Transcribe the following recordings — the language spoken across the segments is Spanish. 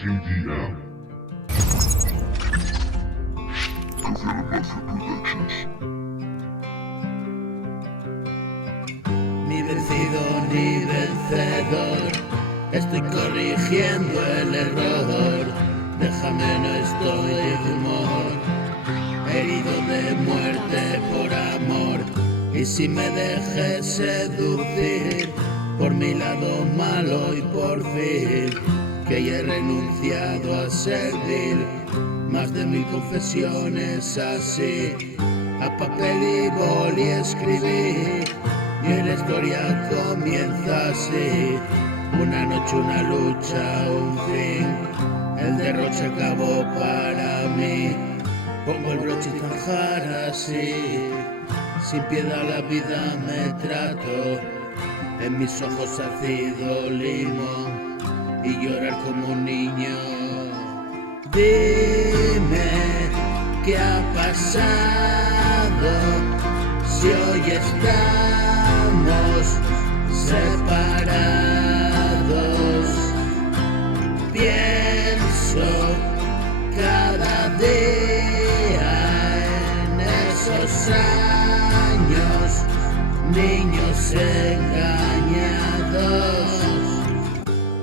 GDM. Ni vencido ni vencedor, estoy corrigiendo el error. Déjame, no estoy de humor, herido de muerte por amor. Y si me dejes seducir por mi lado malo y por fin, que ya he renunciado a servir más de 1000 confesiones así, a papel y boli escribí, y la historia comienza así. Una noche, una lucha, un fin, el derroche acabó para mí. Pongo el broche y zanjar así, sin piedad la vida me trato, en mis ojos ácido limón y llorar como un niño. Dime qué ha pasado, si hoy estamos separados. Pienso cada día en esos años, niños engañados.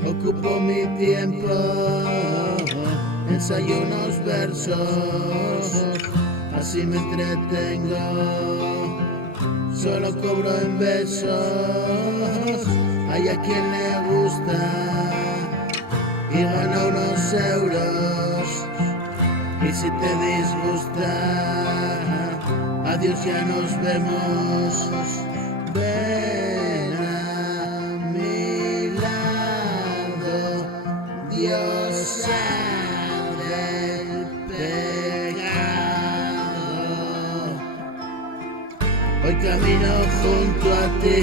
Ocupo mi tiempo, ensayo unos versos, así me entretengo, solo cobro en besos. Hay a quien le gusta y gana unos euros, y si te disgusta, adiós, ya nos vemos. Ven a mi lado, Dios del pecado. Hoy camino junto a ti,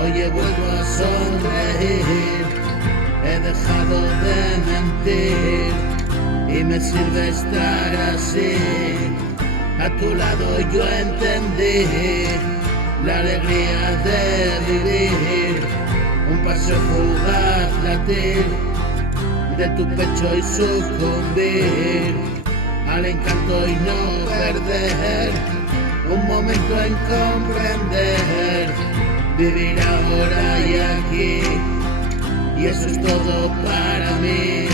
hoy he vuelto a sonreír, he dejado de mentir y me sirve estar así. A tu lado yo entendí la alegría de vivir, un paseo fugaz latir de tu pecho y sucumbir al encanto y no perder un momento en comprender, vivir ahora y aquí, y eso es todo para mí.